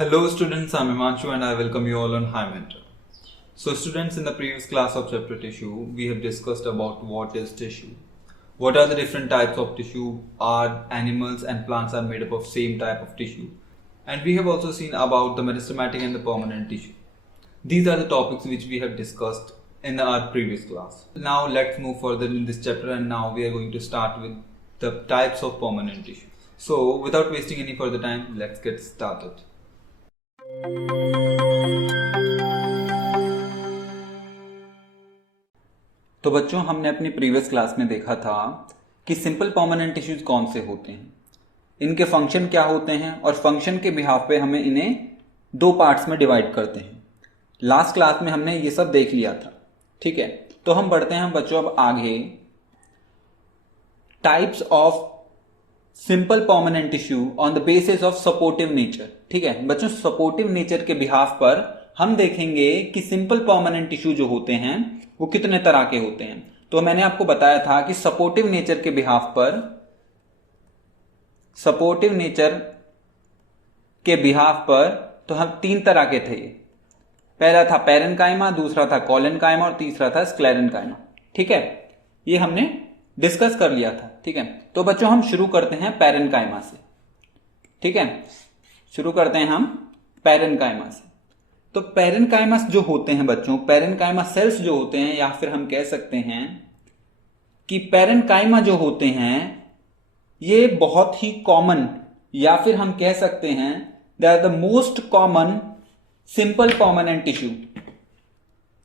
Hello students, I'm Himanshu and I welcome you all on Hi Mentor. So students, in the previous class of chapter tissue, we have discussed about what is tissue. What are the different types of tissue? Are animals and plants are made up of same type of tissue? And we have also seen about the meristematic and the permanent tissue. These are the topics which we have discussed in our previous class. Now let's move further in this chapter, and now we are going to start with the types of permanent tissue. So without wasting any further time, let's get started. तो बच्चों, हमने अपनी previous class में देखा था कि simple permanent tissues कौन से होते हैं, इनके फंक्शन क्या होते हैं, और फंक्शन के बिहाफ पे हमें इन्हें दो पार्ट्स में डिवाइड करते हैं। लास्ट क्लास में हमने ये सब देख लिया था, ठीक है। तो हम बढ़ते हैं बच्चों अब आगे, types of simple permanent tissue on the basis of supportive nature. ठीक है बच्चों, सपोर्टिव नेचर के बिहाफ पर हम देखेंगे कि सिंपल परमानेंट टिश्यू जो होते हैं वो कितने तरह के होते हैं। तो मैंने आपको बताया था कि सपोर्टिव नेचर के बिहाफ पर तो हम तीन तरह के थे। पहला था पैरेन्काइमा, दूसरा था कोलेन्काइमा और तीसरा था स्क्लेरेन्काइमा। ठीक है, ये हमने डिस्कस कर लिया था। ठीक है, तो बच्चों हम शुरू करते हैं पैरेन्काइमा से। ठीक है, शुरू करते हैं हम पैरेन्काइमा से। तो पैरेन्काइमा जो होते हैं बच्चों, पैरेन्काइमा सेल्स जो होते हैं, या फिर हम कह सकते हैं कि पैरेन्काइमा जो होते हैं ये बहुत ही कॉमन, या फिर हम कह सकते हैं they are the most common simple permanent tissue.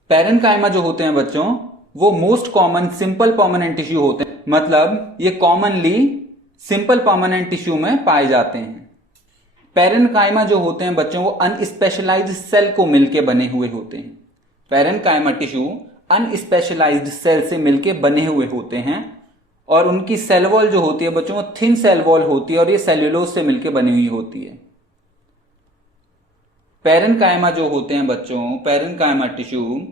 Parenchyma जो होते हैं बच्चों वो most common simple permanent tissue होते हैं, मतलब ये कॉमनली सिंपल परमानेंट टिश्यू में पाए जाते हैं। पैरेन्काइमा जो होते हैं बच्चों वो अनस्पेशलाइज्ड सेल को मिलके बने हुए होते हैं। पैरेन्काइमा टिश्यू अनस्पेशलाइज्ड सेल से मिलके बने हुए होते हैं, और उनकी सेल वॉल जो होती है बच्चों वो थिन सेल वॉल होती है, और ये सेल्यूलोज से मिलके बनी हुई होती है। पैरेन्काइमा जो होते हैं बच्चों, पैरेन्काइमा टिश्यू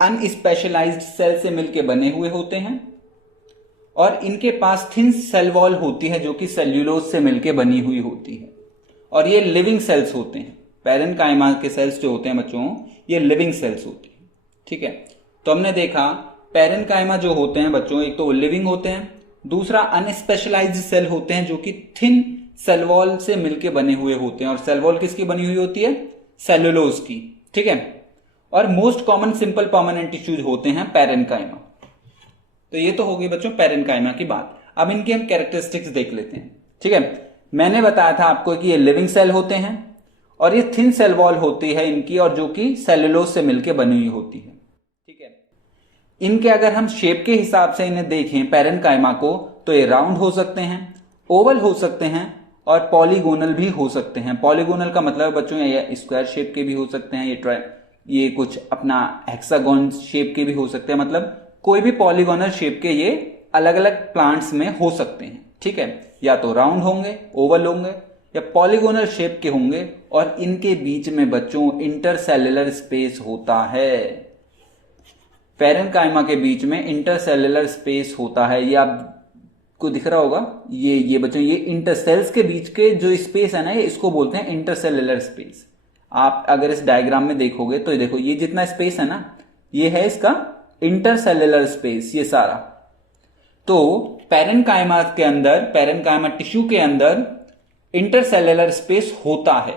अनस्पेशलाइज्ड सेल से मिलके बने हुए होते हैं, और इनके पास थिन सेल वॉल होती है जो कि सेल्यूलोज से मिलके बनी हुई होती है, और ये लिविंग सेल्स होते हैं। पैरेन्काइमा के सेल्स जो होते हैं बच्चों ये लिविंग सेल्स होती है। ठीक है, तो हमने देखा पैरेन्काइमा जो होते हैं बच्चों, एक तो लिविंग होते हैं, दूसरा अनस्पेशलाइज्ड सेल होते हैं जो कि थिन सेल वॉल से मिलके बने हुए होते हैं, और सेल वॉल किसकी बनी हुई होती है? सेल्यूलोज की। ठीक है, और most common simple permanent tissues होते हैं पैरेन्काइमा। तो ये तो हो गई बच्चों पैरेन्काइमा की बात। अब इनके हम कैरेक्टरिस्टिक्स देख लेते हैं। ठीक है, मैंने बताया था आपको कि ये लिविंग सेल होते हैं, और ये थिन सेल वॉल होती है इनकी, और जो कि सेल्यूलोज से मिलके बनी हुई होती है। ठीक है, इनके अगर हम शेप के हिसाब से इन्हें देखें पैरेन्काइमा को, तो ये राउंड हो सकते हैं, ओवल हो सकते हैं, और पॉलीगोनल भी हो सकते हैं। पॉलीगोनल का मतलब बच्चों ये स्क्वायर शेप के भी हो सकते हैं, ये कुछ अपना हेक्सागोन शेप के भी हो सकते हैं, मतलब कोई भी पॉलीगोनल शेप के ये अलग अलग प्लांट्स में हो सकते हैं। ठीक है, या तो राउंड होंगे, ओवल होंगे, या पॉलीगोनल शेप के होंगे, और इनके बीच में बच्चों इंटरसेल्युलर स्पेस होता है। पैरेन्काइमा के बीच में इंटरसेल्युलर स्पेस होता है, ये आपको दिख रहा होगा। ये बच्चों ये इंटरसेल्स के बीच के जो स्पेस है ना, ये इसको बोलते हैं इंटरसेल्युलर स्पेस। आप अगर इस डायग्राम में देखोगे तो देखो ये जितना स्पेस है ना, ये है इसका इंटरसेल्युलर स्पेस, ये सारा। तो पैरेन्काइमा के अंदर, पैरेन्काइमा टिश्यू के अंदर इंटरसेल्युलर स्पेस होता है।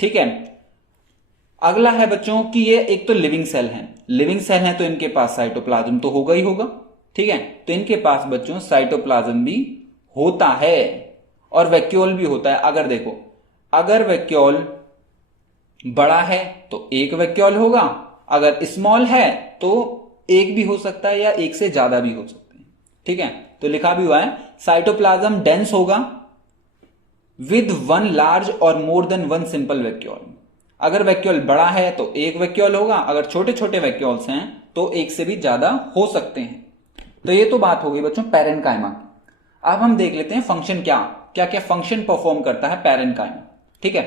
ठीक है, अगला है बच्चों कि ये एक तो लिविंग सेल है। लिविंग सेल है तो इनके पास साइटोप्लाज्म तो होगा ही होगा। ठीक है, तो इनके पास बच्चों साइटोप्लाज्म भी होता है, और वैक्यूल भी होता है। अगर देखो, अगर वैक्यूल बड़ा है तो एक वैक्यूल होगा, अगर स्मॉल है तो एक भी हो सकता है, या एक से ज्यादा भी हो सकते हैं। ठीक है, तो लिखा भी हुआ है साइटोप्लाज्म डेंस होगा विद वन लार्ज और more than one simple vacuole. अगर वैक्यूल बड़ा है तो एक वैक्यूल होगा, अगर छोटे छोटे वैक्यूल्स हैं तो एक से भी ज्यादा हो सकते हैं। तो ये तो बात हो गई बच्चों पैरेन्काइमा की। अब हम देख लेते हैं फंक्शन क्या क्या फंक्शन परफॉर्म करता है पैरेन्काइमा। ठीक है,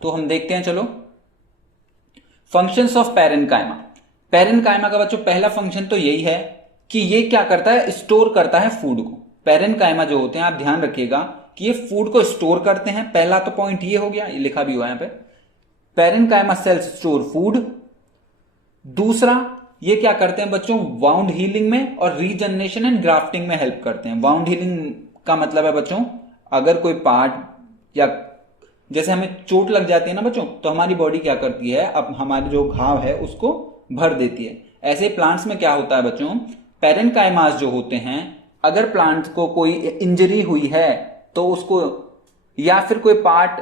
तो हम देखते हैं, चलो फंक्शंस ऑफ पैरेन्काइमा। पैरेन्काइमा का बच्चों पहला फंक्शन तो यही है कि ये क्या करता है, स्टोर करता है फूड को। पैरेन्काइमा जो होते हैं, आप ध्यान रखिएगा कि ये फूड को स्टोर करते हैं। पहला तो पॉइंट ये हो गया, ये लिखा भी हुआ है यहाँ पे, पैरेन्काइमा सेल्स स्टोर फूड। दूसरा, ये क्या करते हैं बच्चों, वाउंड हीलिंग में और रीजनरेशन एंड ग्राफ्टिंग में हेल्प करते हैं। वाउंड हीलिंग का मतलब है बच्चों, अगर कोई पार्ट या जैसे हमें चोट लग जाती है ना बच्चों, तो हमारी बॉडी क्या करती है, अब हमारे जो घाव है उसको भर देती है। ऐसे प्लांट्स में क्या होता है बच्चों, पैरेन्काइमास जो होते हैं, अगर प्लांट को कोई इंजरी हुई है तो उसको, या फिर कोई पार्ट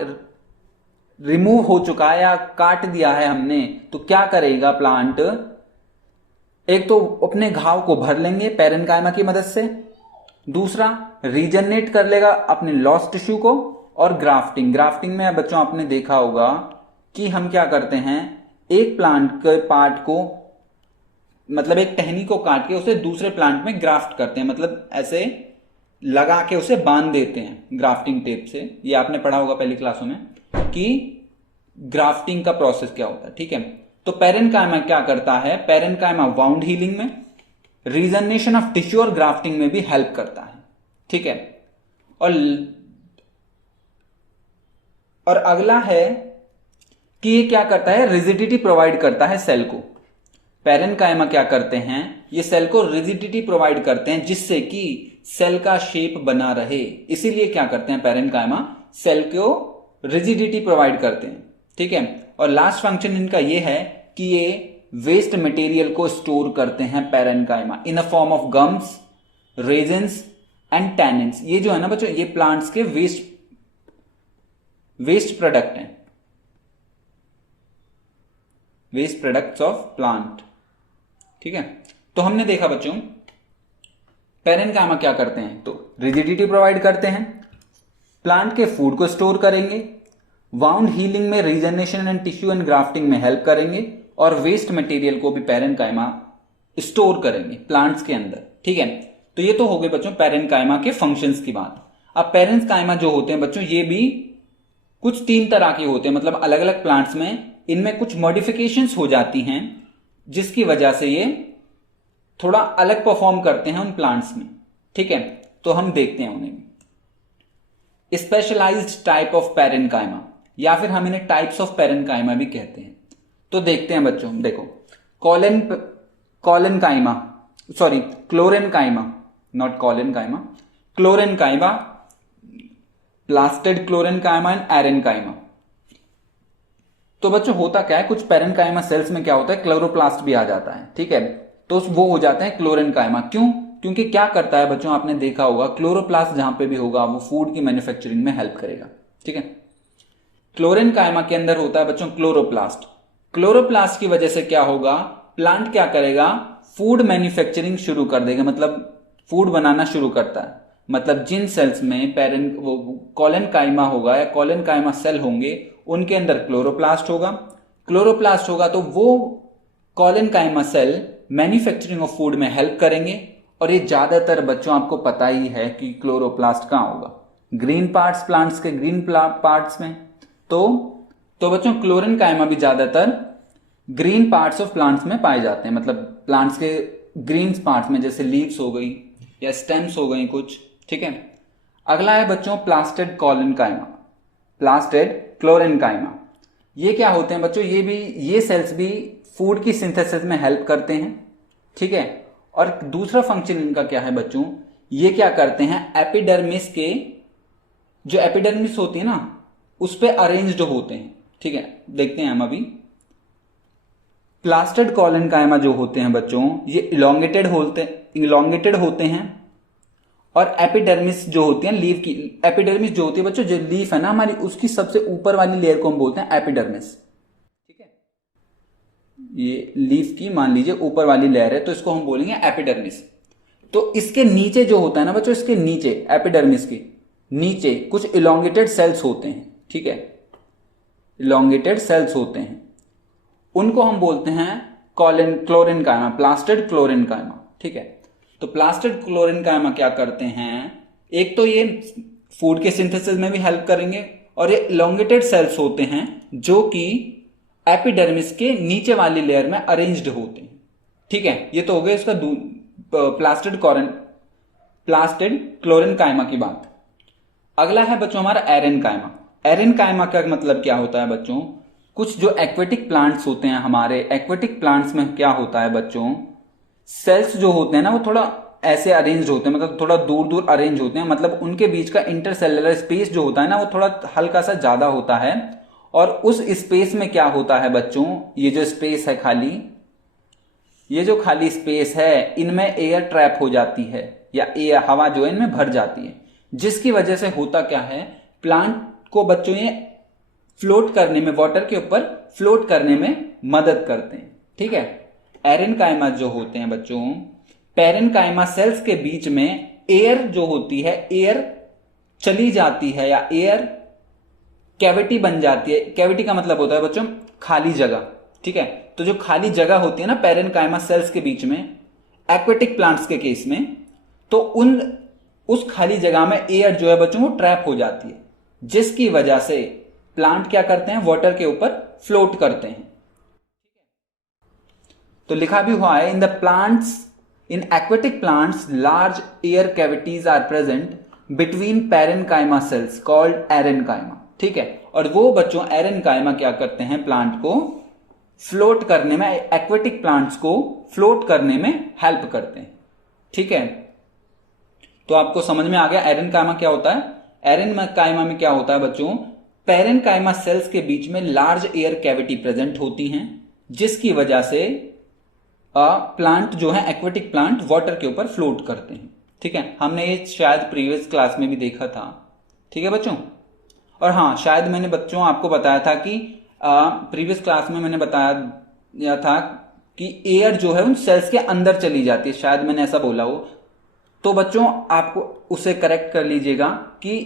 रिमूव हो चुका है या काट दिया है हमने, तो क्या करेगा प्लांट, एक तो अपने घाव को भर लेंगे पैरेन्काइमा की मदद से, दूसरा रीजनरेट कर लेगा अपने लॉस्ट टिश्यू को, और ग्राफ्टिंग में बच्चों आपने देखा होगा कि हम क्या करते हैं, एक प्लांट के पार्ट को, मतलब एक टहनी को काट के उसे दूसरे प्लांट में ग्राफ्ट करते हैं, मतलब ऐसे लगा के उसे बांध देते हैं ग्राफ्टिंग टेप से। ये आपने पढ़ा होगा पहली क्लासों में कि ग्राफ्टिंग का प्रोसेस क्या होता है, ठीक है। तो पैरेन्काइमा क्या करता है, पैरेन्काइमा वाउंड हीलिंग में, रीजनरेशन ऑफ टिश्यू और ग्राफ्टिंग में भी हेल्प करता है, ठीक है। और अगला है कि ये क्या करता है, रिजिडिटी प्रोवाइड करता है सेल को। पैरेन्काइमा क्या करते हैं, ये सेल को रिजिडिटी प्रोवाइड करते हैं जिससे कि सेल का शेप बना रहे। इसीलिए क्या करते हैं पैरेन्काइमा, सेल को रिजिडिटी प्रोवाइड करते हैं, ठीक है। और लास्ट फंक्शन इनका ये है कि ये वेस्ट मटेरियल को स्टोर करते हैं parenchyma in a form of gums, resins and tannins. ये जो है ना बच्चों, ये प्लांट्स के वेस्ट प्रोडक्ट हैं, वेस्ट प्रोडक्ट्स ऑफ प्लांट, ठीक है। तो हमने देखा बच्चों पैरेन्काइमा क्या करते हैं, तो रिजिडिटी प्रोवाइड करते हैं, प्लांट के फूड को स्टोर करेंगे, वाउंड हीलिंग में regeneration and tissue and grafting में हेल्प करेंगे, और वेस्ट मटेरियल को भी पैरेन्काइमा स्टोर करेंगे प्लांट्स के अंदर, ठीक है। तो ये तो हो गए बच्चों पैरेन्काइमा के फंक्शंस की बात। अब पैरेन्काइमा जो होते हैं बच्चों, ये भी कुछ 3 तरह के होते हैं, मतलब अलग अलग प्लांट्स में इनमें कुछ मॉडिफिकेशंस हो जाती हैं जिसकी वजह से ये थोड़ा अलग परफॉर्म करते हैं उन प्लांट्स में, ठीक है। तो हम देखते हैं उन्हें भी। स्पेशलाइज्ड टाइप ऑफ पैरेन्काइमा, या फिर हम इन्हें टाइप्स ऑफ पैरेन्काइमा भी कहते हैं। तो देखते हैं बच्चों, देखो chlorenchyma, not collenchyma, chlorenchyma, plastid chlorenchyma and aerenchyma. तो बच्चों होता क्या है, कुछ पैरेन्काइमा सेल्स में क्या होता है, क्लोरोप्लास्ट भी आ जाता है, ठीक है। तो वो हो जाते हैं क्लोरेन्काइमा। क्यों, क्योंकि क्या करता है बच्चों, आपने देखा होगा क्लोरोप्लास्ट जहां पे भी होगा वो फूड की मैन्युफैक्चरिंग में हेल्प करेगा, ठीक है। क्लोरेन्काइमा के अंदर होता है बच्चों क्लोरोप्लास्ट। क्लोरोप्लास्ट की वजह से क्या होगा, प्लांट क्या करेगा, फूड मैन्युफैक्चरिंग शुरू कर देगा, मतलब फूड बनाना शुरू करता है। मतलब जिन सेल्स में कॉलेनकाइमा होगा या कॉलेनकाइमा सेल होंगे उनके अंदर क्लोरोप्लास्ट होगा तो वो collenchyma cell manufacturing of food में हेल्प करेंगे। और ये ज्यादातर बच्चों आपको पता ही है कि क्लोरोप्लास्ट कहां होगा, ग्रीन पार्ट्स, प्लांट्स के ग्रीन पार्ट्स में। तो बच्चों क्लोरेन्काइमा भी ज्यादातर ग्रीन पार्ट्स ऑफ प्लांट्स में पाए जाते हैं, मतलब प्लांट्स के ग्रीन पार्ट्स में, जैसे लीव्स हो गई या स्टेम्स हो गई कुछ, ठीक है। अगला है बच्चों प्लास्टेड क्लोरेन्काइमा। ये क्या होते हैं बच्चों, ये सेल्स भी फूड की सिंथेसिस में हेल्प करते हैं, ठीक है। और दूसरा फंक्शन इनका क्या है बच्चों, ये क्या करते हैं, एपिडर्मिस के जो एपिडर्मिस होती है ना उस पे अरेंज्ड होते हैं, ठीक है। देखते हैं हम अभी, प्लास्टेड कॉलेनकाइमा जो होते हैं बच्चों, ये इलोंगेटेड होते हैं। और एपिडर्मिस जो होती है लीफ की, एपिडर्मिस जो होती है बच्चों, जो लीफ है ना हमारी, उसकी सबसे ऊपर वाली लेयर को हम बोलते हैं एपिडर्मिस, ठीक है। ये लीफ की मान लीजिए ऊपर वाली लेयर है तो इसको हम बोलेंगे एपिडर्मिस। तो इसके नीचे जो होता है ना बच्चों, इसके नीचे एपिडर्मिस के नीचे कुछ इलोंगेटेड सेल्स होते हैं, ठीक है। इलोंगेटेड सेल्स होते हैं, उनको हम बोलते हैं क्लोरेन्काइमा, प्लास्टेड क्लोरेन्काइमा, ठीक है। तो प्लास्टेड क्लोरेन्काइमा क्या करते हैं, एक तो ये फूड के सिंथेसिस में भी हेल्प करेंगे, और ये इलोंगेटेड सेल्स होते हैं जो कि एपिडर्मिस के नीचे वाली लेयर में अरेंज्ड होते हैं, ठीक है। ये तो हो गया इसका प्लास्टेड क्लोरेन्काइमा की बात। अगला है बच्चों हमारा एरेनकाइमा। एरेनकाइमा का मतलब क्या होता है बच्चों, कुछ जो एक्वेटिक प्लांट्स होते हैं हमारे, एक्वेटिक प्लांट्स में क्या होता है बच्चों, सेल्स जो होते हैं ना वो थोड़ा ऐसे अरेंज होते हैं, मतलब थोड़ा दूर दूर अरेंज होते हैं, मतलब उनके बीच का इंटरसेलुलर स्पेस जो होता है ना वो थोड़ा हल्का सा ज्यादा होता है। और उस स्पेस में क्या होता है बच्चों, ये जो स्पेस है खाली, ये जो खाली स्पेस है इनमें एयर ट्रैप हो जाती है, या एयर हवा जो है इनमें भर जाती है, जिसकी वजह से होता क्या है, प्लांट को बच्चों ये फ्लोट करने में, वाटर के ऊपर फ्लोट करने में मदद करते हैं। ठीक है, एरेनकाइमा जो होते हैं बच्चों, पेरेनकाइमा सेल्स के बीच में एयर जो होती है, एयर चली जाती है या एयर कैविटी बन जाती है। कैविटी का मतलब होता है बच्चों खाली जगह। ठीक है, तो जो खाली जगह होती है ना पेरेनकाइमा सेल्स के बीच में, एक्वेटिक प्लांट्स के केस में, तो उस खाली जगह में एयर जो है बच्चों वो ट्रैप हो जाती है, जिसकी वजह से प्लांट क्या करते हैं, वाटर के ऊपर फ्लोट करते हैं। तो लिखा भी हुआ है, in the plants, in aquatic plants large air cavities are present between parenchyma cells called aerenchyma. ठीक है, और वो बच्चों एरेनकाइमा क्या करते हैं, प्लांट को फ्लोट करने में, एक्वेटिक प्लांट्स को फ्लोट करने में हेल्प करते हैं। ठीक है, तो आपको समझ में आ गया एरेनकाइमा क्या होता है। एरेनकाइमा में क्या होता है बच्चों, पेरेनकाइमा सेल्स के बीच में लार्ज एयर कैविटी प्रेजेंट होती हैं, जिसकी वजह से प्लांट जो है, एक्वेटिक प्लांट वाटर के ऊपर फ्लोट करते हैं। ठीक है, हमने ये शायद प्रीवियस क्लास में भी देखा था। ठीक है बच्चों, और हाँ शायद मैंने बच्चों आपको बताया था कि प्रीवियस क्लास में मैंने बताया था कि एयर जो है उन सेल्स के अंदर चली जाती है, शायद मैंने ऐसा बोला हो। तो बच्चों आपको उसे करेक्ट कर लीजिएगा कि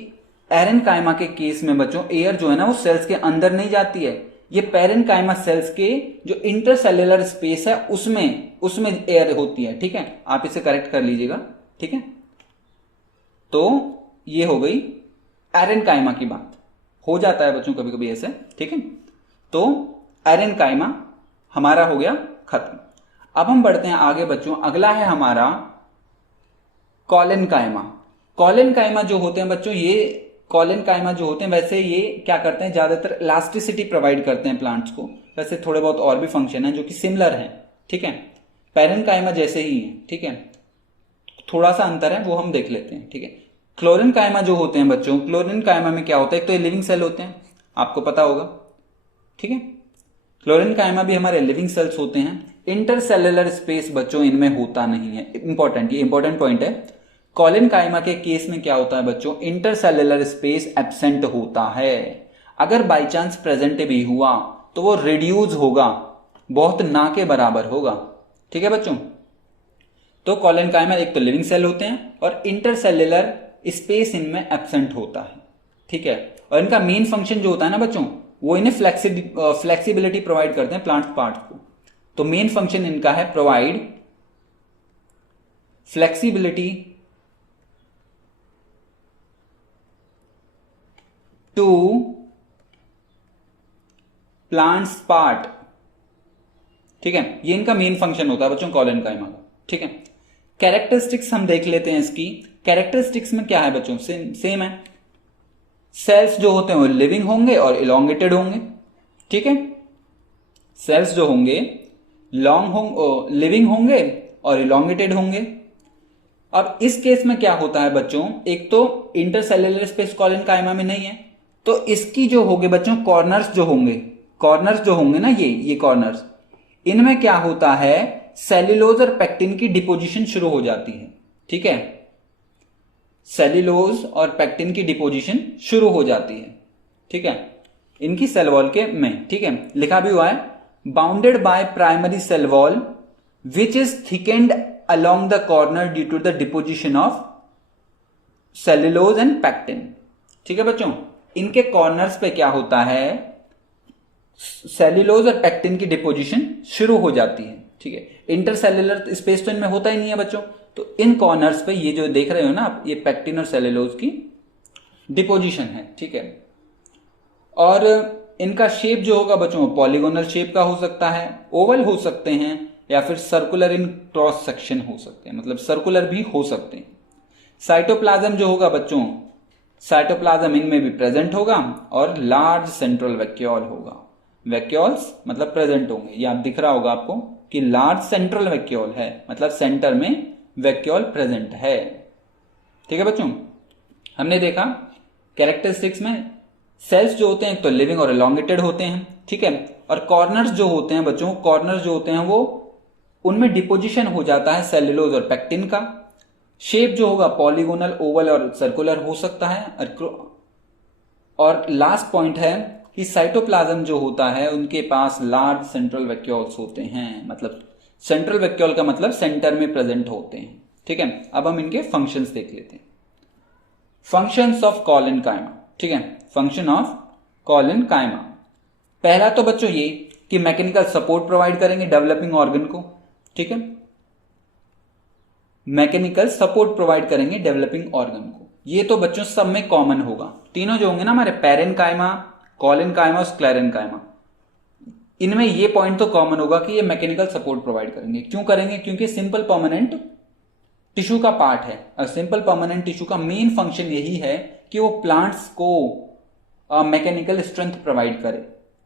एरेनकाइमा के केस में बच्चों एयर जो है ना वो सेल्स के अंदर नहीं जाती है, ये पेरेनकाइमा सेल्स के जो इंटरसेल्युलर स्पेस है उसमें एयर होती है। ठीक है, आप इसे करेक्ट कर लीजिएगा। ठीक है, तो ये हो गई एरेनकाइमा की बात। हो जाता है बच्चों कभी कभी ऐसे। ठीक है, तो एरेनकाइमा हमारा हो गया खत्म। अब हम बढ़ते हैं आगे बच्चों, अगला है हमारा कॉलेनकाइमा। कॉलेनकाइमा जो होते हैं बच्चों, ये कॉलेनकाइमा जो होते हैं वैसे ये क्या करते हैं, ज्यादातर इलास्टिसिटी प्रोवाइड करते हैं प्लांट्स को। वैसे थोड़े बहुत और भी फंक्शन है जो कि सिमिलर है। ठीक है, पेरेनकाइमा जैसे ही है। ठीक है, थोड़ा सा अंतर है वो हम देख लेते हैं। ठीक है, क्लोरेनकाइमा जो होते हैं बच्चों, क्लोरेनकाइमा में क्या होता है, तो ये लिविंग सेल होते हैं, आपको पता होगा। ठीक है, क्लोरेनकाइमा भी हमारे लिविंग सेल्स होते हैं। इंटरसेल्युलर स्पेस बच्चों इनमें होता नहीं है। इंपॉर्टेंट, ये इंपॉर्टेंट पॉइंट है। कॉलेनकाइमा के केस में क्या होता है बच्चों, इंटरसेल्युलर स्पेस एब्सेंट होता है। अगर बाई चांस प्रेजेंट भी हुआ तो वो रिड्यूस होगा, बहुत ना के बराबर होगा। ठीक है बच्चों, तो कॉलेनकाइमा एक तो लिविंग सेल होते हैं और इंटरसेल्युलर स्पेस इनमें एब्सेंट होता है। ठीक है, और इनका मेन फंक्शन जो होता है ना बच्चों, वो इन्हें फ्लेक्सिबिलिटी प्रोवाइड करते हैं प्लांट पार्ट को। तो मेन फंक्शन इनका है provide flexibility to plants part. ठीक है, ये इनका मेन फंक्शन होता है बच्चों कॉलेनकाइमा का। ठीक है, कैरेक्टरिस्टिक्स हम देख लेते हैं इसकी। कैरेक्टरिस्टिक्स में क्या है बच्चों, सेम है। सेल्स जो होते हैं वो लिविंग होंगे और इलोंगेटेड होंगे। ठीक है, सेल्स जो होंगे लिविंग होंगे और इलोंगेटेड होंगे। अब इस केस में क्या होता है बच्चों, एक तो इंटरसेल्युलर स्पेस कॉलेनकाइमा में नहीं है, तो इसकी जो होंगे बच्चों कॉर्नर्स जो होंगे ना, ये कॉर्नर्स, इनमें क्या होता है, सेल्यूलोज और पेक्टिन की डिपोजिशन शुरू हो जाती है। ठीक है, सेल्यूलोज और पेक्टिन की डिपोजिशन शुरू हो जाती है। ठीक है, इनकी सेल वॉल के में। ठीक है, लिखा भी हुआ है bounded by primary cell wall which is thickened along the corner due to the deposition of cellulose and pectin। ठीक है बच्चों, इनके कॉर्नर्स पे क्या होता है, सेल्यूलोज और पेक्टिन की डिपोजिशन शुरू हो जाती है। ठीक है, इंटरसेल्युलर स्पेस तो इनमें होता ही नहीं है बच्चों, तो इन कॉर्नर्स पे ये जो देख रहे हो ना आप, ये पेक्टिन और सेल्यूलोज की डिपोजिशन है। ठीक है, और इनका शेप जो होगा बच्चों पॉलीगोनल शेप का हो सकता है, ओवल हो सकते हैं, या फिर सर्कुलर इन क्रॉस सेक्शन हो सकते हैं, मतलब सर्कुलर भी हो सकते हैं। साइटोप्लाज्म जो होगा बच्चों साइटोप्लाज्म इनमें भी प्रेजेंट होगा और लार्ज सेंट्रल वैक्यूल होगा। वैक्यूल्स मतलब प्रेजेंट होंगे, ये आप दिख रहा होगा आपको कि लार्ज सेंट्रल वैक्यूल है, मतलब सेंटर में वैक्यूल प्रेजेंट है। ठीक है बच्चों, हमने देखा कैरेक्टरिस्टिक्स में सेल्स जो होते हैं तो लिविंग और एलोंगेटेड होते हैं। ठीक है, और कॉर्नर्स जो होते हैं बच्चों, कॉर्नर्स जो होते हैं वो उनमें डिपोजिशन हो जाता है सेल्यूलोज और पेक्टिन का। शेप जो होगा पॉलीगोनल, ओवल और सर्कुलर हो सकता है। और लास्ट पॉइंट है कि साइटोप्लाज्म जो होता है उनके पास लार्ज सेंट्रल वैक्यूल्स होते हैं, मतलब सेंट्रल वैक्यूल का मतलब सेंटर में प्रेजेंट होते हैं। ठीक है, अब हम इनके फंक्शंस देख लेते हैं। Functions of collenchyma. ठीक है, फंक्शन ऑफ कॉलिनकाइमा, पहला तो बच्चों ये कि मैकेनिकल सपोर्ट प्रोवाइड करेंगे डेवलपिंग ऑर्गन को। ठीक है, मैकेनिकल सपोर्ट प्रोवाइड करेंगे डेवलपिंग ऑर्गन को, ये तो बच्चों सब में कॉमन होगा। तीनों जो होंगे ना हमारे पैरेन्काइमा, कॉलिनकाइमा और स्क्लेरेन्काइमा, इनमें ये पॉइंट तो कॉमन होगा कि ये मैकेनिकल सपोर्ट प्रोवाइड करेंगे। क्यों करेंगे? क्योंकि सिंपल परमानेंट टिश्यू का पार्ट है और सिंपल परमानेंट टिश्यू का मेन फंक्शन यही है कि वो प्लांट्स को मैकेनिकल स्ट्रेंथ प्रोवाइड करे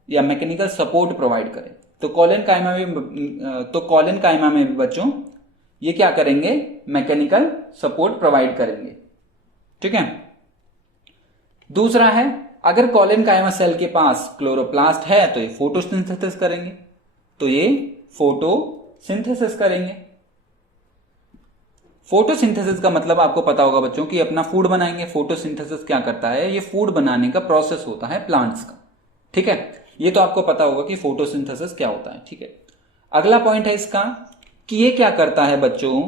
या मैकेनिकल सपोर्ट प्रोवाइड करे। तो कॉलिनकाइमा में भी बच्चों ये क्या करेंगे? मैकेनिकल सपोर्ट प्रोवाइड करेंगे। ठीक है, दूसरा है अगर कॉलिनकाइमा सेल के पास क्लोरोप्लास्ट है तो ये फोटोसिंथेसिस करेंगे, तो ये फोटोसिंथेसिस करेंगे। फोटोसिंथेसिस का मतलब आपको पता होगा बच्चों कि अपना फूड बनाएंगे। फोटोसिंथेसिस क्या करता है? ये फूड बनाने का प्रोसेस होता है प्लांट्स का। ठीक है, ये तो आपको पता होगा कि फोटोसिंथेसिस क्या होता है। ठीक है, अगला पॉइंट है इसका कि ये क्या करता है बच्चों?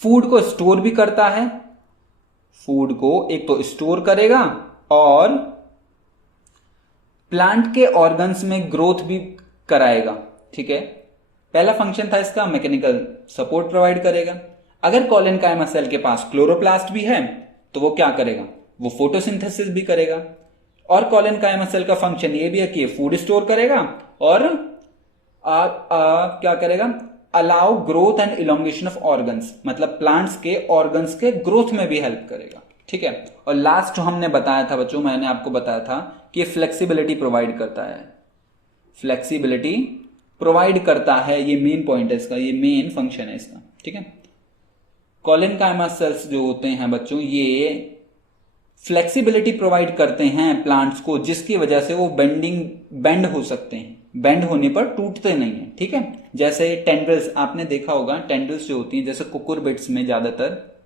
फूड को स्टोर भी करता है, फूड को एक तो स्टोर करेगा और प्लांट के ऑर्गन्स में ग्रोथ भी कराएगा। ठीक है, पहला फंक्शन था इसका मैकेनिकल सपोर्ट प्रोवाइड करेगा। अगर कॉलिनकाइमा सेल के पास क्लोरोप्लास्ट भी है तो वो क्या करेगा? वो फोटोसिंथेसिस भी करेगा। और कॉलिनकाइमा सेल का फंक्शन ये भी है कि फूड स्टोर करेगा और क्या करेगा? Allow growth and elongation of organs, मतलब प्लांट्स के ऑर्गन्स के ग्रोथ में भी हेल्प करेगा। ठीक है, और लास्ट हमने बताया था बच्चों, मैंने आपको बताया था कि फ्लेक्सिबिलिटी प्रोवाइड करता है। फ्लेक्सिबिलिटी प्रोवाइड करता है, ये मेन पॉइंट है इसका, ये मेन फंक्शन है इसका। ठीक है, कॉलिनकाइमा सेल्स जो होते हैं बच्चों ये फ्लेक्सिबिलिटी प्रोवाइड करते हैं प्लांट्स को, जिसकी वजह से वो बेंड हो सकते हैं, बेंड होने पर टूटते नहीं है। ठीक है, जैसे टेंड्रिल्स आपने देखा होगा, टेंड्रिल्स जो होती हैं जैसे कुकुरबिट्स में ज्यादातर,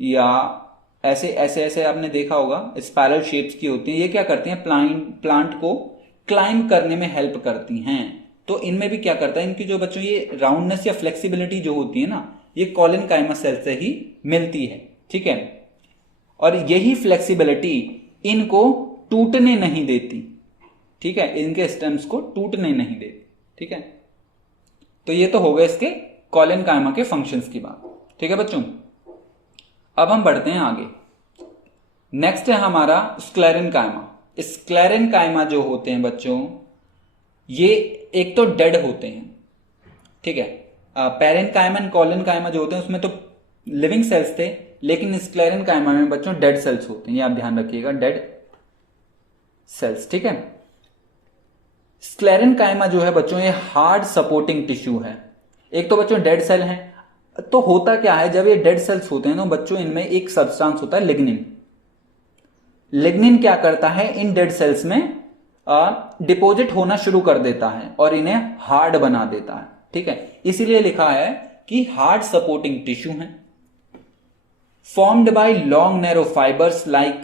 या ऐसे ऐसे ऐसे आपने देखा होगा स्पाइरल शेप्स की होती हैं। ये क्या करती हैं? प्लांट को क्लाइंब करने में हेल्प करती हैं। तो इनमें भी क्या करता है? इनकी जो बच्चों ये राउंडनेस या फ्लेक्सिबिलिटी जो होती है ना, ये कॉलिनकाइमा सेल से ही मिलती है। ठीक है, और यही फ्लेक्सिबिलिटी इनको टूटने नहीं देती। ठीक है, इनके स्टेम्स को टूटने नहीं देती। ठीक है, तो ये तो हो गए इसके कॉलिनकाइमा के फंक्शंस की बात। ठीक है बच्चों, अब हम बढ़ते हैं आगे। नेक्स्ट है हमारा स्क्लेरेन्काइमा। स्क्लेरेन्काइमा जो होते हैं बच्चों ये एक तो डेड होते हैं। ठीक है, पैरेन्काइमा एंड कॉलिनकाइमा जो होते हैं उसमें तो लिविंग सेल्स थे, लेकिन स्क्लेरेन्काइमा में बच्चों डेड सेल्स होते हैं, ये आप ध्यान रखिएगा, डेड सेल्स। ठीक है, स्क्लेरेन्काइमा जो है बच्चों ये हार्ड सपोर्टिंग टिश्यू है। एक तो बच्चों डेड सेल है, तो होता क्या है जब ये डेड सेल्स होते हैं तो बच्चों इनमें एक सब्सटेंस होता है लिग्निन। लिग्निन क्या करता है? इन डेड सेल्स में डिपॉजिट होना शुरू कर देता है और इन्हें हार्ड बना देता है। ठीक है, इसीलिए लिखा है कि हार्ड सपोर्टिंग टिश्यू है। Formed by long narrow fibres like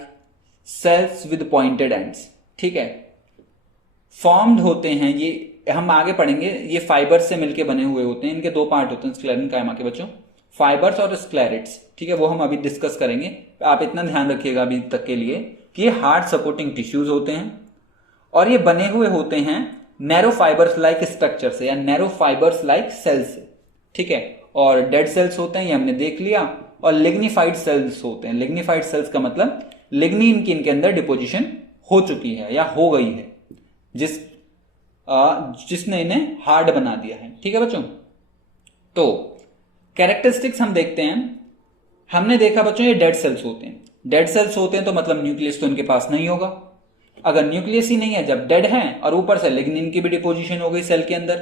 cells with pointed ends. ठीक है, फॉर्म्ड होते हैं, ये हम आगे पढ़ेंगे, ये फाइबर्स से मिलकर बने हुए होते हैं। इनके दो पार्ट होते हैं स्क्लेरेन्काइमा के बच्चों, फाइबर्स और स्क्लेरेट्स। ठीक है, वो हम अभी डिस्कस करेंगे। आप इतना ध्यान रखिएगा अभी तक के लिए कि ये हार्ड सपोर्टिंग टिश्यूज होते हैं और ये बने हुए होते हैं नैरो फाइबर्स लाइक स्ट्रक्चर से या नैरो फाइबर्स लाइक सेल्स से। ठीक है, और डेड सेल्स होते हैं, ये हमने देख लिया, और लिग्निफाइड सेल्स होते हैं। लिग्निफाइड सेल्स का मतलब लिग्निन की इनके अंदर डिपोजिशन हो चुकी है या हो गई है, जिसने इन्हें हार्ड बना दिया है। ठीक है बच्चों, तो कैरेक्टरिस्टिक्स हम देखते हैं। हमने देखा बच्चों ये डेड सेल्स होते हैं, डेड सेल्स होते हैं तो मतलब न्यूक्लियस तो इनके पास नहीं होगा। अगर न्यूक्लियस ही नहीं है, जब डेड है और ऊपर से लिग्निन की भी डिपोजिशन हो गई सेल के अंदर,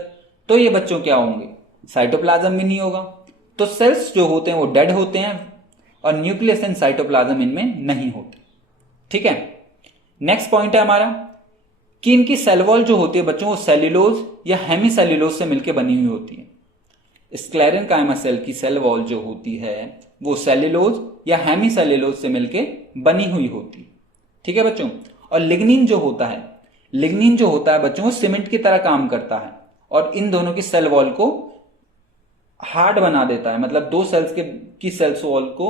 तो ये बच्चों क्या होंगे, साइटोप्लाज्म भी नहीं होगा। तो सेल्स जो होते हैं वो डेड होते हैं और न्यूक्लियस एंड साइटोप्लाज्म इनमें नहीं होते। ठीक है, नेक्स्ट पॉइंट है हमारा कि इनकी सेल वॉल जो होती है बच्चों वो सेल्यूलोज या हेमी सेल्यूलोज से मिलकर बनी हुई होती है। स्क्लेरेनकाइमा सेल की सेल वॉल जो होती है वो सेल्यूलोज या हेमी सेल्यूलोज से मिलकर बनी हुई होती है। ठीक है बच्चों, और लिग्निन जो होता है बच्चों वो सीमेंट की तरह काम करता है और इन दोनों की सेल वॉल को हार्ड बना देता है। मतलब दो सेल्स की सेल्स वॉल को,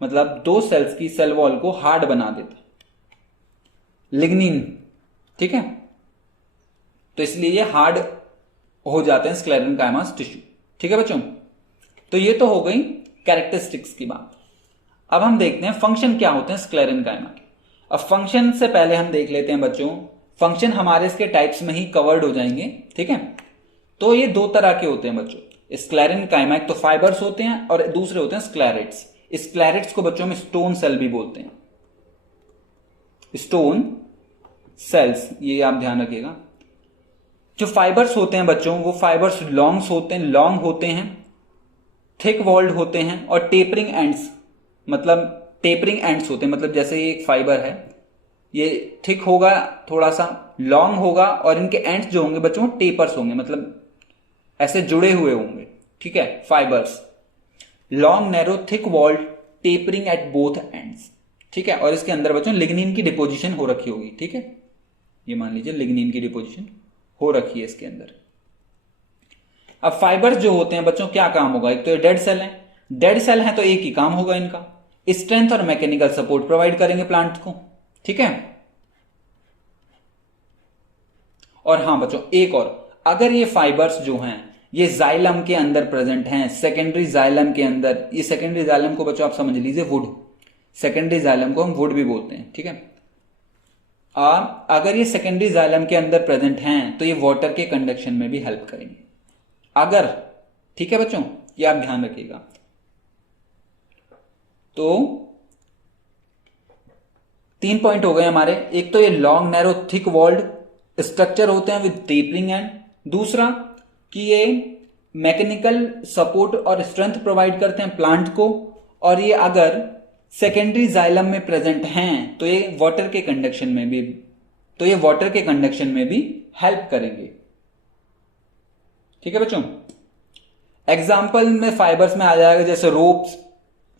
मतलब दो सेल्स की सेल वॉल को हार्ड बना देता है लिग्निन। ठीक है, तो इसलिए ये हार्ड हो जाते हैं स्क्लेरेनकाइमास टिश्यू। ठीक है बच्चों, तो ये तो हो गई कैरेक्टरिस्टिक्स की बात। अब हम देखते हैं फंक्शन क्या होते हैं स्क्लेरेनकाइमा के। अब फंक्शन से पहले हम देख लेते हैं बच्चों, फंक्शन हमारे इसके टाइप्स में ही कवर्ड हो जाएंगे। ठीक है, तो ये दो तरह के होते हैं बच्चों स्क्लेरेनकाइमा, एक तो फाइबर्स होते हैं और दूसरे होते हैं स्क्लेरेट्स। स्क्लेरेट्स को बच्चों में स्टोन सेल भी बोलते हैं, स्टोन सेल्स, ये आप ध्यान रखिएगा। जो फाइबर्स होते हैं बच्चों वो फाइबर्स लॉन्ग होते हैं, थिक वॉल्ड होते हैं और टेपरिंग एंड्स होते हैं। मतलब जैसे ये एक फाइबर है, ये थिक होगा, थोड़ा सा लॉन्ग होगा और इनके एंड्स जो होंगे बच्चों टेपर्स होंगे, मतलब ऐसे जुड़े हुए होंगे। ठीक है, fibres long narrow thick walled tapering at both ends. ठीक है, और इसके अंदर बच्चों लिग्निन की डिपोजिशन हो रखी होगी। ठीक है, ये मान लीजिए लिग्निन की डिपोजिशन हो रखी है इसके अंदर। अब फाइबर्स जो होते हैं बच्चों क्या काम होगा, एक तो ये डेड सेल है तो एक ही काम होगा इनका, स्ट्रेंथ और मैकेनिकल सपोर्ट प्रोवाइड करेंगे प्लांट को। ठीक है, और हां बच्चों एक और, अगर ये फाइबर्स जो हैं ये जाइलम के अंदर प्रेजेंट हैं, सेकेंडरी जाइलम के अंदर, ये सेकेंडरी जाइलम को बच्चों आप समझ लीजिए वुड, सेकेंडरी जाइलम को हम वुड भी बोलते हैं। ठीक है, अगर ये सेकेंडरी जाइलम के अंदर प्रेजेंट हैं तो ये वाटर के कंडक्शन में भी हेल्प करेंगे अगर। ठीक है बच्चों, ये आप ध्यान रखिएगा। तो 3 पॉइंट हो गए हमारे, एक तो ये long narrow thick walled structure होते हैं विद टेपरिंग एंड, दूसरा कि ये मैकेनिकल सपोर्ट और स्ट्रेंथ प्रोवाइड करते हैं प्लांट को, और ये अगर सेकेंडरी जाइलम में प्रेजेंट हैं तो ये वाटर के कंडक्शन में भी हेल्प करेंगे। ठीक है बच्चों, एग्जाम्पल में फाइबर्स में आ जाएगा जैसे रोप्स,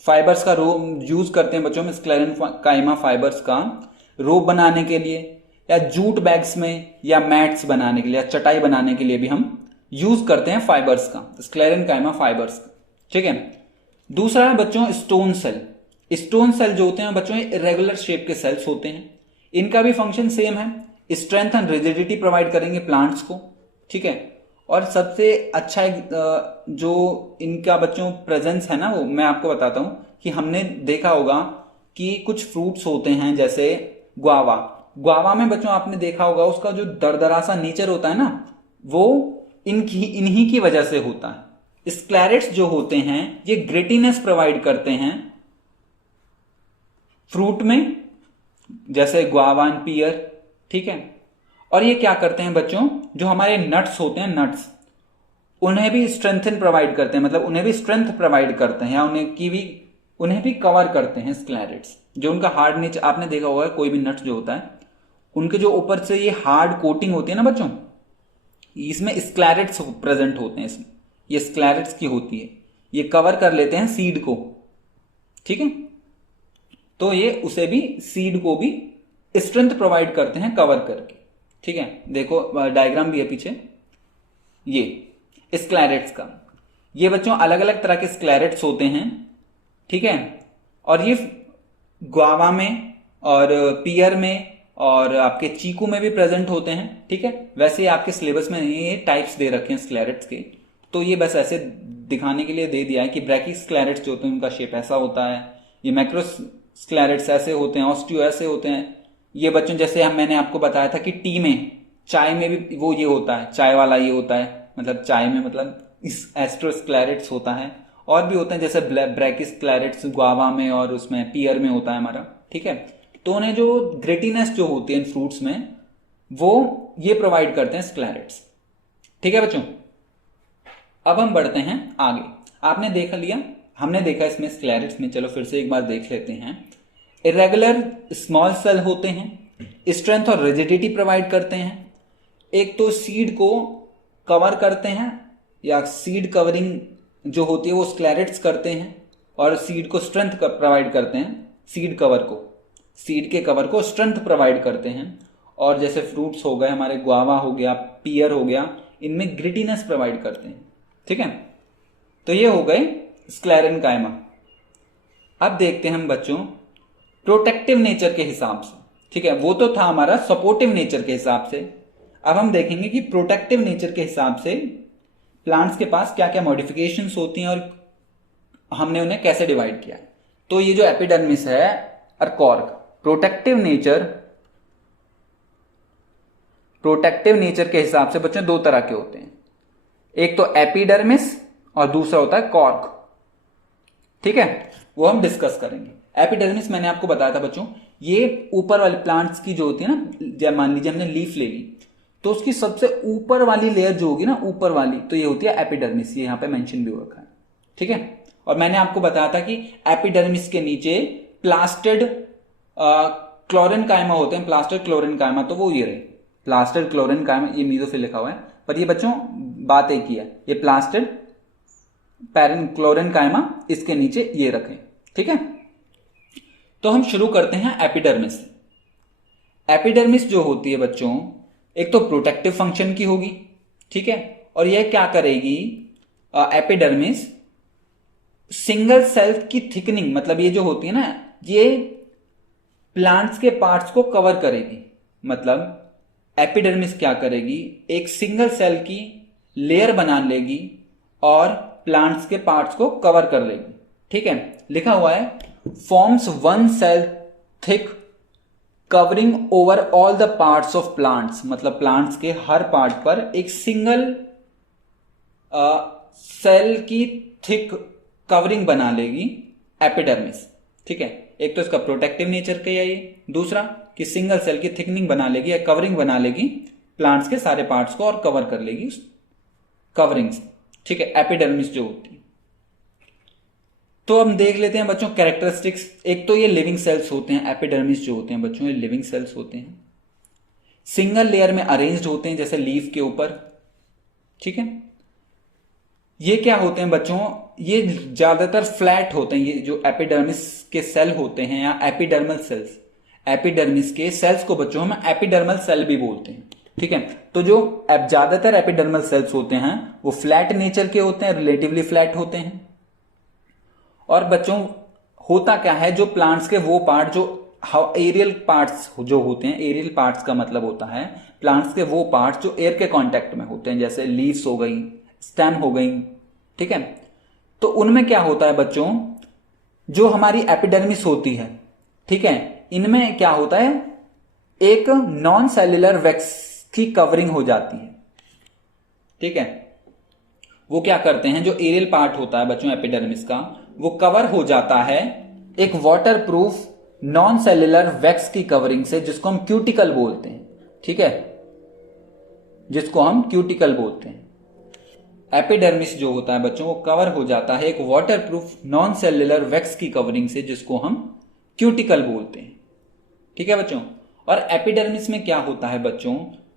फाइबर्स का रोप यूज करते हैं बच्चों में स्क्लेरेनकाइमा फाइबर्स का रोप बनाने के लिए, या जूट बैग्स में, या मैट्स बनाने के लिए, या चटाई बनाने के लिए भी हम यूज करते हैं फाइबर्स का, स्क्लेरेनकाइमा फाइबर्स का। ठीक है, दूसरा है बच्चों स्टोन सेल। स्टोन सेल जो होते हैं बच्चों इरेगुलर शेप के सेल्स होते हैं, इनका भी फंक्शन सेम है, स्ट्रेंथ एंड रिजिडिटी प्रोवाइड करेंगे प्लांट्स को। ठीक है, और सबसे अच्छा जो इनका बच्चों प्रेजेंस है ना, वो मैं आपको बताता हूं कि हमने देखा होगा कि कुछ फ्रूट्स होते हैं जैसे गुआवा में बच्चों आपने देखा होगा उसका जो दरदरा सा नेचर होता है ना, वो इन्हीं की वजह से होता है। स्क्लेरेट्स जो होते हैं ये ग्रेटिनेस प्रोवाइड करते हैं फ्रूट में, जैसे गुआवा एंड पियर। ठीक है, और ये क्या करते हैं बच्चों, जो हमारे नट्स होते हैं, नट्स उन्हें भी स्ट्रेंथन प्रोवाइड करते हैं, मतलब उन्हें भी स्ट्रेंथ प्रोवाइड करते हैं, या उन्हें भी कवर करते हैं स्क्लेरेट्स। जो उनका हार्ड नेचर आपने देखा होगा, कोई भी नट्स जो होता है उनके जो ऊपर से ये हार्ड कोटिंग होती है ना बच्चों, इसमें स्क्लेरेट्स प्रेजेंट होते हैं, इसमें ये स्क्लेरेट्स की होती है, ये कवर कर लेते हैं सीड को। ठीक है, तो ये उसे भी, सीड को भी स्ट्रेंथ प्रोवाइड करते हैं कवर करके। ठीक है, देखो डायग्राम भी है पीछे, ये स्क्लेरेट्स का, ये बच्चों अलग अलग तरह के स्क्लेरेट्स होते हैं। ठीक है, और ये गुआवा में और पियर में और आपके चीकू में भी प्रेजेंट होते हैं। ठीक है, वैसे ही आपके सिलेबस में ये टाइप्स दे रखे हैं स्क्लेरेट्स के, तो ये बस ऐसे दिखाने के लिए दे दिया है कि ब्रैकी स्क्लेरेट्स जो होते हैं उनका शेप ऐसा होता है, ये मैक्रो स्क्लेरेट्स ऐसे होते हैं, ऑस्टियो ऐसे होते हैं। ये बच्चों जैसे मैंने आपको बताया था कि टी में, चाय में भी वो ये होता है, चाय वाला ये होता है, मतलब चाय में मतलब इस एस्ट्रोस्क्लेरेट्स होता है, और भी होते हैं जैसे ब्रैकिस क्लैरेट्स गुआवा में और उसमें पियर में होता है हमारा, ठीक है। तो उन्हें जो ग्रेटीनेस जो होती है इन फ्रूट्स में वो ये प्रोवाइड करते हैं स्क्लैरेट्स, ठीक है बच्चों। अब हम बढ़ते हैं आगे। आपने देख लिया, हमने देखा इसमें स्क्लेरेट्स में, चलो फिर से एक बार देख लेते हैं। इरेगुलर स्मॉल सेल होते हैं, स्ट्रेंथ और रिजिडिटी प्रोवाइड करते हैं। एक तो सीड को कवर करते हैं या सीड कवरिंग जो होती है वो स्क्लेरेट्स करते हैं, और सीड को स्ट्रेंथ प्रोवाइड करते हैं, सीड के कवर को स्ट्रेंथ प्रोवाइड करते हैं। और जैसे फ्रूट्स हो गए हमारे, गुआवा हो गया, पियर हो गया, इनमें ग्रिटीनेस प्रोवाइड करते हैं, ठीक है। तो ये हो गए स्क्लेरेनकाइमा। अब देखते हैं हम बच्चों प्रोटेक्टिव नेचर के हिसाब से, ठीक है। वो तो था हमारा सपोर्टिव नेचर के हिसाब से। अब हम देखेंगे कि प्रोटेक्टिव नेचर के हिसाब से प्लांट्स के पास क्या क्या मॉडिफिकेशंस होती हैं और हमने उन्हें कैसे डिवाइड किया है। तो ये जो एपिडर्मिस है और कॉर्क, प्रोटेक्टिव नेचर के हिसाब से बच्चों दो तरह के होते हैं। एक तो एपिडर्मिस और दूसरा होता है कॉर्क, ठीक है। वो हम डिस्कस करेंगे। एपिडर्मिस मैंने आपको बताया था बच्चों, ये ऊपर वाले प्लांट्स की जो होती है ना, जब मान लीजिए हमने लीफ ले ली तो उसकी सबसे ऊपर वाली लेयर जो होगी ना, ऊपर वाली, तो ये होती है एपिडर्मिस। ये यहां पे मेंशन भी हो रखा है, ठीक है। और मैंने आपको बताया था कि एपिडर्मिस के नीचे प्लास्टेड क्लोरेनकाइमा होते हैं, प्लास्टेड क्लोरेनकाइमा, तो वो ये रहे प्लास्टेड क्लोरेनकाइमा, ये मीजोफिल लिखा हुआ है, पर ये बच्चों बात एक ही है, ये प्लास्टेड क्लोरेनकाइमा इसके नीचे ये रखें, ठीक है। तो हम शुरू करते हैं एपिडर्मिस। एपिडर्मिस जो होती है बच्चों, एक तो प्रोटेक्टिव फंक्शन की होगी, ठीक है। और यह क्या करेगी, एपिडर्मिस सिंगल सेल की थिकनिंग, मतलब ये जो होती है ना, ये प्लांट्स के पार्ट्स को कवर करेगी। मतलब एपिडर्मिस क्या करेगी, एक सिंगल सेल की लेयर बना लेगी और प्लांट्स के पार्ट्स को कवर कर लेगी, ठीक है। लिखा हुआ है forms one cell thick covering over all the parts of plants, मतलब प्लांट्स के हर पार्ट पर एक सिंगल सेल की थिक कवरिंग बना लेगी एपिडर्मिस, ठीक है। एक तो इसका प्रोटेक्टिव नेचर का ये, दूसरा कि सिंगल सेल की थिकनिंग बना लेगी या कवरिंग बना लेगी प्लांट्स के सारे पार्ट्स को और कवर कर लेगी कवरिंग से, ठीक है, एपिडर्मिस जो होती है। तो हम देख लेते हैं बच्चों कैरेक्टरिस्टिक्स। एक तो ये लिविंग सेल्स होते हैं, एपिडर्मिस जो होते हैं बच्चों ये लिविंग सेल्स होते हैं, सिंगल लेयर में अरेंज्ड होते हैं जैसे लीफ के ऊपर, ठीक है। ये क्या होते हैं बच्चों, ये ज्यादातर फ्लैट होते हैं। ये जो एपिडर्मिस के सेल होते हैं या एपिडर्मल सेल्स, एपिडर्मिस के सेल्स को बच्चों हम एपिडर्मल सेल भी बोलते हैं, ठीक है। तो जो ज्यादातर एपिडर्मल सेल्स होते हैं वो फ्लैट नेचर के होते हैं, रिलेटिवली फ्लैट होते हैं। और बच्चों होता क्या है, जो प्लांट्स के वो पार्ट जो एरियल पार्ट्स जो होते हैं, एरियल पार्ट्स का मतलब होता है प्लांट्स के वो पार्ट्स जो एयर के कांटेक्ट में होते हैं, जैसे लीव्स हो गई, स्टेम हो गई, ठीक है। तो उनमें क्या होता है बच्चों, जो हमारी एपिडर्मिस होती है, ठीक है, इनमें क्या होता है, एक नॉन सेल्युलर वैक्स की कवरिंग हो जाती है, ठीक है। वो क्या करते हैं, जो एरियल पार्ट होता है बच्चों एपिडर्मिस का, वो कवर हो जाता है एक वाटरप्रूफ नॉन सेल्युलर वैक्स की कवरिंग से, जिसको हम क्यूटिकल बोलते हैं, ठीक है, जिसको हम क्यूटिकल बोलते हैं। एपिडर्मिस जो होता है बच्चों वो कवर हो जाता है एक वाटरप्रूफ नॉन सेल्युलर वैक्स की कवरिंग से, जिसको हम क्यूटिकल बोलते हैं, ठीक है बच्चों। और एपिडर्मिस में क्या होता है बच्चों,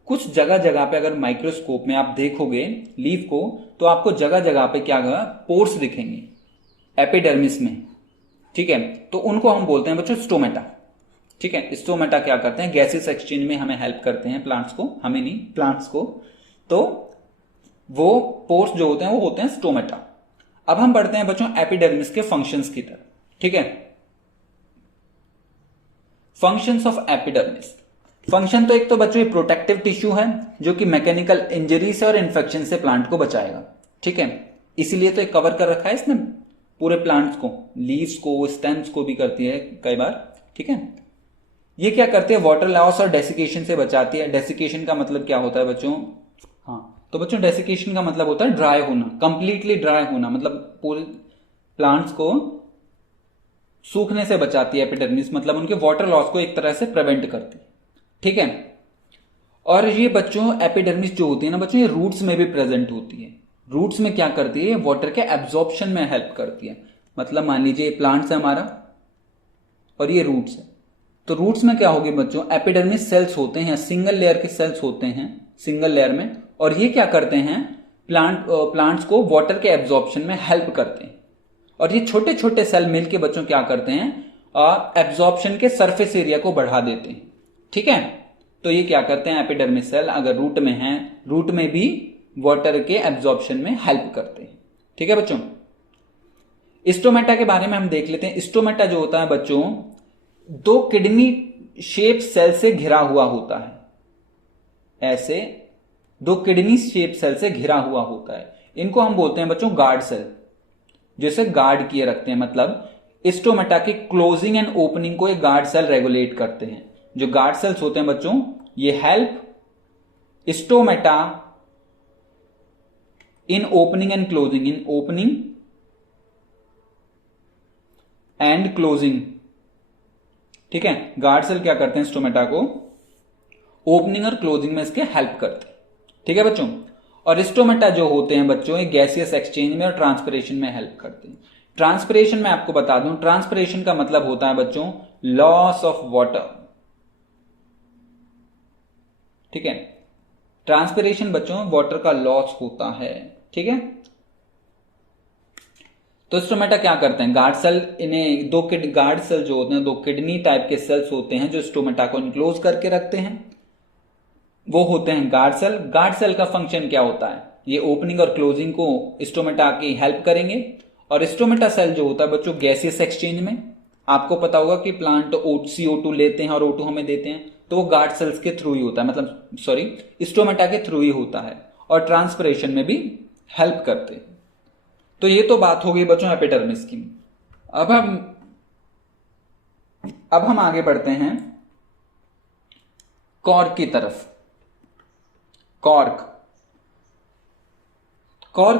कुछ जगह जगह पे अगर माइक्रोस्कोप में आप देखोगे लीफ को, तो आपको जगह जगह पे क्या पोर्स दिखेंगे एपिडर्मिस में, ठीक है। तो उनको हम बोलते हैं बच्चों स्टोमेटा, ठीक है। स्टोमेटा क्या करते हैं, गैसेस एक्सचेंज में हमें हेल्प करते हैं, प्लांट्स को, हमें नहीं प्लांट्स को। तो वो पोर्स जो होते हैं वो होते हैं स्टोमेटा। अब हम बढ़ते हैं बच्चों एपिडर्मिस के फंक्शंस की तरफ, ठीक है। Functions of epidermis. फंक्शन तो एक तो बच्चों ये प्रोटेक्टिव टिश्यू है जो कि मैकेनिकल इंजरी से और इन्फेक्शन से प्लांट को बचाएगा, ठीक है। इसीलिए तो एक कवर कर रखा है इसने पूरे प्लांट्स को, लीव्स को, स्टेम्स को भी करती है कई बार, ठीक है। ये क्या करते हैं, वाटर लॉस और डेसिकेशन से बचाती है। डेसिकेशन का मतलब क्या होता है बच्चों, हाँ, तो बच्चों डेसिकेशन का मतलब होता है ड्राई होना, कंप्लीटली ड्राई होना, मतलब पूरे प्लांट्स को सूखने से बचाती है एपिडर्मिस, मतलब उनके वाटर लॉस को एक तरह से प्रिवेंट करती है। ठीक है, और ये बच्चों एपिडर्मिस जो होती है ना बच्चों, ये रूट्स में भी प्रेजेंट होती है। रूट्स में क्या करती है, वाटर के एब्जॉर्प्शन में हेल्प करती है। मतलब मान लीजिए प्लांट्स है हमारा और ये रूट्स है, तो रूट्स में क्या होगी बच्चों, एपिडर्मिस सेल्स होते हैं, सिंगल लेयर के सेल्स होते हैं सिंगल लेयर में, और ये क्या करते हैं, प्लांट्स को वाटर के एब्जॉर्प्शन में हेल्प करते हैं। और ये छोटे छोटे सेल मिलके बच्चों क्या करते हैं, एब्जॉर्प्शन के सरफेस एरिया को बढ़ा देते हैं। ठीक है, तो ये क्या करते हैं, एपिडर्मिस सेल अगर रूट में है, रूट में भी वाटर के एब्जॉर्प्शन में हेल्प करते हैं। ठीक है बच्चों, स्टोमेटा के बारे में हम देख लेते हैं। स्टोमेटा जो होता है बच्चों, 2 किडनी शेप सेल से घिरा हुआ होता है, ऐसे 2 किडनी शेप सेल से घिरा हुआ होता है। इनको हम बोलते हैं बच्चों गार्ड सेल, जैसे गार्ड किए रखते हैं। मतलब स्टोमेटा की क्लोजिंग एंड ओपनिंग को एक गार्ड सेल रेगुलेट करते हैं। जो गार्ड सेल्स होते हैं बच्चों, ये help stomata in opening and closing, in opening and closing. ठीक है, गार्ड सेल क्या करते हैं, स्टोमेटा को ओपनिंग और क्लोजिंग में इसके हेल्प करते हैं। ठीक है बच्चों, और स्टोमेटा जो होते हैं बच्चों, ये गैसियस एक्सचेंज में और ट्रांसपिरेशन में हेल्प करते हैं। ट्रांसपिरेशन में आपको बता दूं, ट्रांसपिरेशन का मतलब होता है बच्चों लॉस ऑफ वाटर। ठीक है, ट्रांसपिरेशन बच्चों वाटर का लॉस होता है। ठीक है, तो स्टोमेटा क्या करते हैं, गार्ड सेल, इन्हें 2 गार्ड सेल जो होते हैं, 2 किडनी टाइप के सेल्स होते हैं जो स्टोमेटा को इनक्लोज करके रखते हैं, वो होते हैं गार्ड सेल। गार्ड सेल का फंक्शन क्या होता है, ये ओपनिंग और क्लोजिंग को स्टोमेटा की हेल्प करेंगे। और स्टोमेटा सेल जो होता है बच्चों गैसियस एक्सचेंज में, आपको पता होगा कि प्लांट CO2 लेते हैं और O2 हमें देते हैं, तो वो गार्ड सेल्स के थ्रू ही होता है, मतलब सॉरी स्टोमेटा के थ्रू ही होता है, और ट्रांसपिरेशन में भी हेल्प करते हैं। तो ये तो बात हो गई बच्चों एपिडर्मिस की। अब हम आगे बढ़ते हैं कॉर्क की तरफ। कॉर्क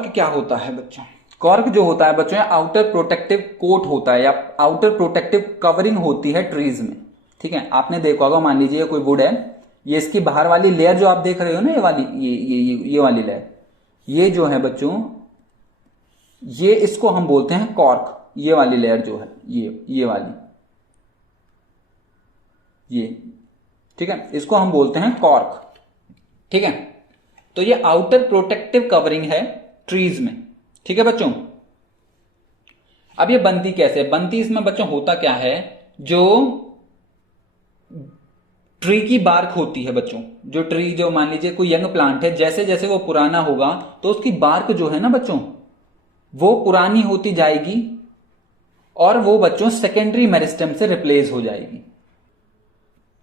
क्या होता है बच्चों, कॉर्क जो होता है बच्चों आउटर प्रोटेक्टिव कोट होता है या आउटर प्रोटेक्टिव कवरिंग होती है ट्रीज में। ठीक है, आपने देखा होगा, मान लीजिए कोई वुड है, ये इसकी बाहर वाली लेयर जो आप देख रहे हो ना, ये वाली ये वाली लेयर, ये जो है बच्चों, ये इसको हम बोलते हैं कॉर्क। ये वाली लेयर जो है, ये वाली, ये, ठीक है, इसको हम बोलते हैं कॉर्क। ठीक है, तो ये आउटर प्रोटेक्टिव कवरिंग है ट्रीज में। ठीक है बच्चों, अब ये बनती कैसे, बनती इसमें बच्चों होता क्या है, जो ट्री की बार्क होती है बच्चों, जो ट्री, जो मान लीजिए कोई यंग प्लांट है, जैसे जैसे वो पुराना होगा तो उसकी बार्क जो है ना बच्चों, वो पुरानी होती जाएगी और वो बच्चों सेकेंडरी मेरिस्टेम से रिप्लेस हो जाएगी।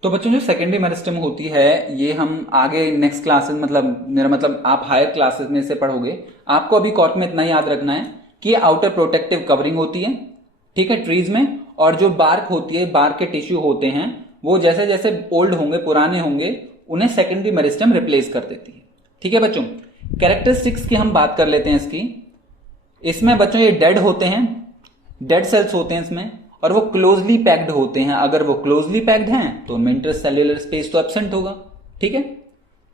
तो बच्चों जो सेकेंडरी मेरिस्टेम होती है, ये हम आगे नेक्स्ट क्लासेस, मतलब मेरा मतलब आप हायर क्लासेस में से पढ़ोगे। आपको अभी कॉर्क में इतना याद रखना है कि ये आउटर प्रोटेक्टिव कवरिंग होती है, ठीक है, ट्रीज में, और जो बार्क होती है, बार्क के टिश्यू होते हैं, वो जैसे जैसे ओल्ड होंगे, पुराने होंगे, उन्हें सेकेंडरी मेरिस्टेम रिप्लेस कर देती है। ठीक है बच्चों, कैरेक्टरिस्टिक्स की हम बात कर लेते हैं इसकी। इसमें बच्चों ये डेड होते हैं, डेड सेल्स होते हैं इसमें, और वो क्लोजली पैक्ड होते हैं। अगर वो क्लोजली पैक्ड हैं तो उनमें इंटरसेल्युलर स्पेस तो एब्सेंट होगा। ठीक है,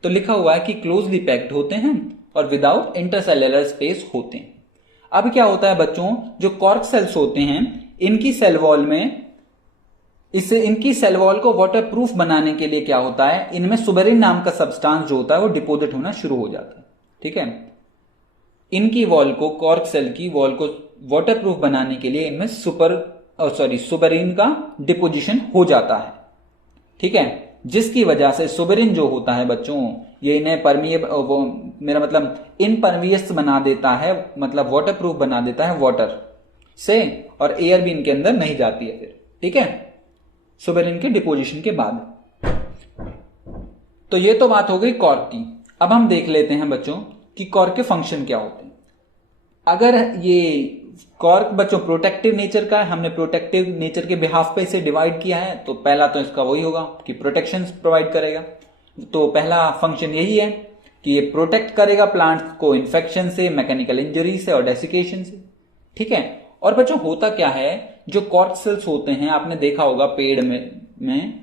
तो लिखा हुआ है कि क्लोजली पैक्ड होते हैं और विदाउट इंटरसेल्युलर स्पेस होते हैं। अब क्या होता है बच्चों, जो कॉर्क सेल्स होते हैं, इनकी सेल वॉल में, इनकी सेल वॉल को वाटर प्रूफ बनाने के लिए क्या होता है, इनमें सुबेरिन नाम का सब्सटेंस जो होता है वो डिपोजिट होना शुरू हो जाता है। ठीक है, इनकी वॉल को, कॉर्क सेल की वॉल को वाटर प्रूफ बनाने के लिए इनमें सुबेरिन का डिपोजिशन हो जाता है। ठीक है, जिसकी वजह से सुबेरिन जो होता है बच्चों, ये इन्हें मेरा मतलब इनपरवियस बना देता है, मतलब वाटर प्रूफ बना देता है वाटर से, और एयर भी इनके अंदर नहीं जाती है फिर। ठीक है, सुबेरिन के डिपोजिशन के बाद। तो ये तो बात हो गई कॉर्क की। अब हम देख लेते हैं बच्चों कि कॉर्क के फंक्शन क्या होते हैं। अगर ये कॉर्क बच्चों प्रोटेक्टिव नेचर का है, हमने प्रोटेक्टिव नेचर के बिहाफ पे इसे डिवाइड किया है, तो पहला तो इसका वही होगा कि प्रोटेक्शन प्रोवाइड करेगा। तो पहला फंक्शन यही है कि ये प्रोटेक्ट करेगा प्लांट्स को इन्फेक्शन से, मैकेनिकल इंजरी से और डेसिकेशन से। ठीक है, और बच्चों होता क्या है, जो कॉर्क सेल्स होते हैं आपने देखा होगा पेड़ में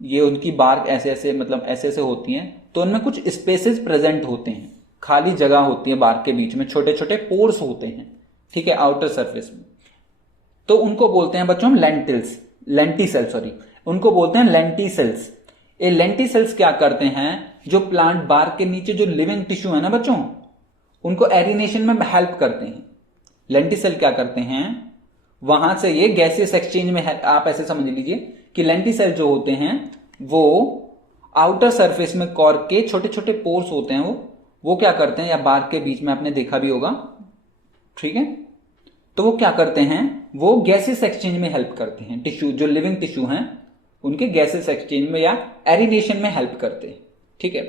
ये उनकी बार्क ऐसे ऐसे मतलब ऐसे ऐसे होती हैं, तो उनमें कुछ स्पेसेस प्रेजेंट होते हैं, खाली जगह होती है बार्क के बीच में, छोटे छोटे पोर्स होते हैं, ठीक है, आउटर सरफेस में। तो उनको बोलते हैं बच्चों हम लेंटिसेल सॉरी, उनको बोलते हैं लेंटिसेल्स। ये लेंटिसेल्स क्या करते हैं, जो प्लांट बार्क के नीचे जो लिविंग टिश्यू है ना बच्चों, उनको एरिनेशन में हेल्प करते हैं। लेंटिसेल क्या करते हैं, वहां से ये गैसियस एक्सचेंज में आप ऐसे समझ लीजिए कि लेंटिसेल जो होते हैं वो आउटर सरफेस में कॉर्क के छोटे छोटे पोर्स होते हैं, वो क्या करते हैं, या बार्क के बीच में आपने देखा भी होगा, ठीक है। तो वो क्या करते हैं, वो गैसेस एक्सचेंज में हेल्प करते हैं, टिश्यू जो लिविंग टिश्यू हैं उनके गैसेस एक्सचेंज में या एरिनेशन में हेल्प करते हैं, ठीक है।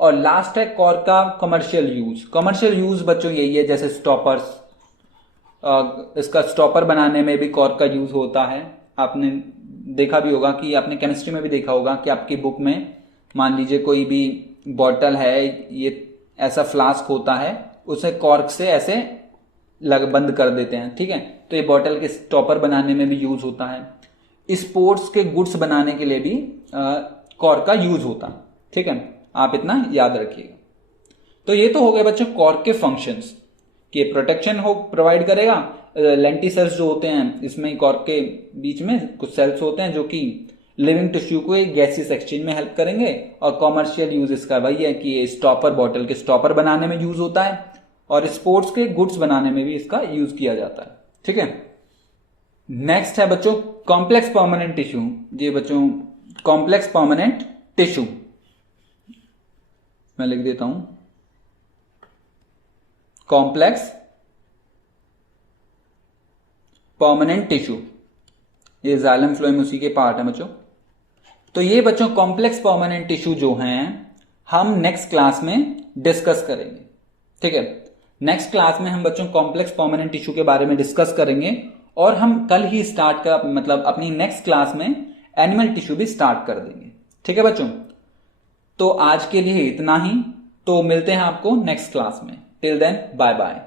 और लास्ट है कॉर्क का कमर्शियल यूज। कमर्शियल यूज बच्चों यही है, जैसे स्टॉपर्स, इसका स्टॉपर बनाने में भी कॉर्क का यूज होता है। आपने देखा भी होगा कि आपने केमिस्ट्री में भी देखा होगा कि आपकी बुक में मान लीजिए कोई भी बॉटल है, ये ऐसा फ्लास्क होता है, उसे कॉर्क से ऐसे बंद कर देते हैं, ठीक है। तो ये बॉटल के स्टॉपर बनाने में भी यूज होता है। स्पोर्ट्स के गुड्स बनाने के लिए भी कॉर्क का यूज होता है, ठीक है, आप इतना याद रखिएगा। तो ये तो हो गए बच्चों कॉर्क के फंक्शंस, कि प्रोटेक्शन हो प्रोवाइड करेगा। लेंटिसेल्स जो होते हैं इसमें कॉर्क के बीच में कुछ सेल्स होते हैं जो कि लिविंग टिश्यू को एक गैसियस एक्सचेंज में हेल्प करेंगे। और कॉमर्शियल यूज इसका वही है कि ये स्टॉपर, बॉटल के स्टॉपर बनाने में यूज होता है, और स्पोर्ट्स के गुड्स बनाने में भी इसका यूज किया जाता है, ठीक है। नेक्स्ट है बच्चों कॉम्प्लेक्स परमानेंट टिश्यू। जी बच्चों, कॉम्प्लेक्स परमानेंट टिश्यू मैं लिख देता हूं, कॉम्प्लेक्स परमानेंट टिश्यू, ये जाइलम फ्लोएम उसी के पार्ट है बच्चों। तो ये बच्चों कॉम्प्लेक्स परमानेंट टिश्यू जो हैं हम नेक्स्ट क्लास में डिस्कस करेंगे, ठीक है। नेक्स्ट क्लास में हम बच्चों कॉम्प्लेक्स परमानेंट टिश्यू के बारे में डिस्कस करेंगे, और हम कल ही स्टार्ट कर मतलब अपनी नेक्स्ट क्लास में एनिमल टिश्यू भी स्टार्ट कर देंगे, ठीक है बच्चों। तो आज के लिए इतना ही, तो मिलते हैं आपको नेक्स्ट क्लास में। Till then bye bye.